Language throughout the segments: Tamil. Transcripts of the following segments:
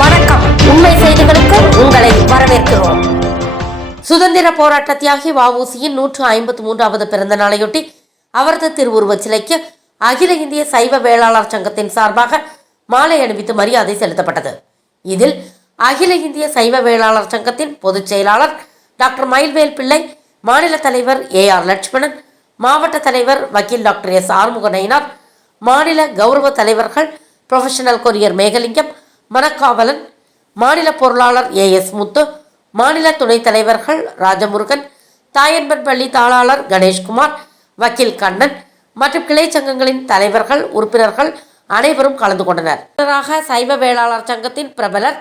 வணக்கம். உண்மை செய்திகளுக்கு உங்களை வரவேற்கிறோம். சுதந்திர போராட்ட தியாகி வஉசியின் நூற்று ஐம்பத்தி மூன்றாவது பிறந்த நாளையொட்டி அவரது திருவுருவச் சிலைக்கு அகில இந்திய சைவ வேளாளர் சங்கத்தின் சார்பாக மாலை அணிவித்து மரியாதை செலுத்தப்பட்டது. இதில் அகில இந்திய சைவ வேளாளர் சங்கத்தின் பொதுச் செயலாளர் டாக்டர் மயில்வேல் பிள்ளை மாநில தலைவர் ஏ ஆர் லட்சுமணன் மாவட்ட தலைவர் வக்கீல் டாக்டர் எஸ் ஆறுமுகநயினார் மாநில கௌரவ தலைவர்கள் ப்ரொஃபஷனல் கொரியர் மேகலிங்கம் மணக்காவலன் மாநில பொருளாளர் ஏ எஸ் முத்து மாநில துணைத் தலைவர்கள் ராஜமுருகன் தாயன்பன் பள்ளி தாளாளர் கணேஷ்குமார் வக்கீல் கண்ணன் மற்றும் கிளை சங்கங்களின் தலைவர்கள் உறுப்பினர்கள் அனைவரும் கலந்து கொண்டனர். முன்னதாக சைவ வேளாளர் சங்கத்தின் பிரபலர்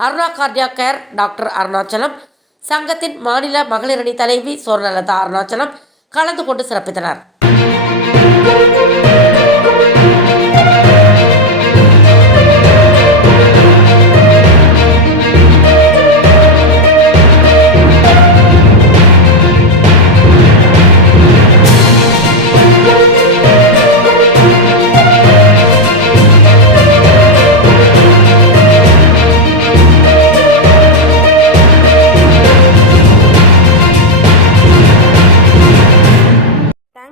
Aruna cardiac care doctor Arunachalam சங்கத்தின் மாநில மகளிரணி தலைவி சுவர்ணலதா அருணாச்சலம் கலந்து கொண்டு சிறப்பித்தனர்.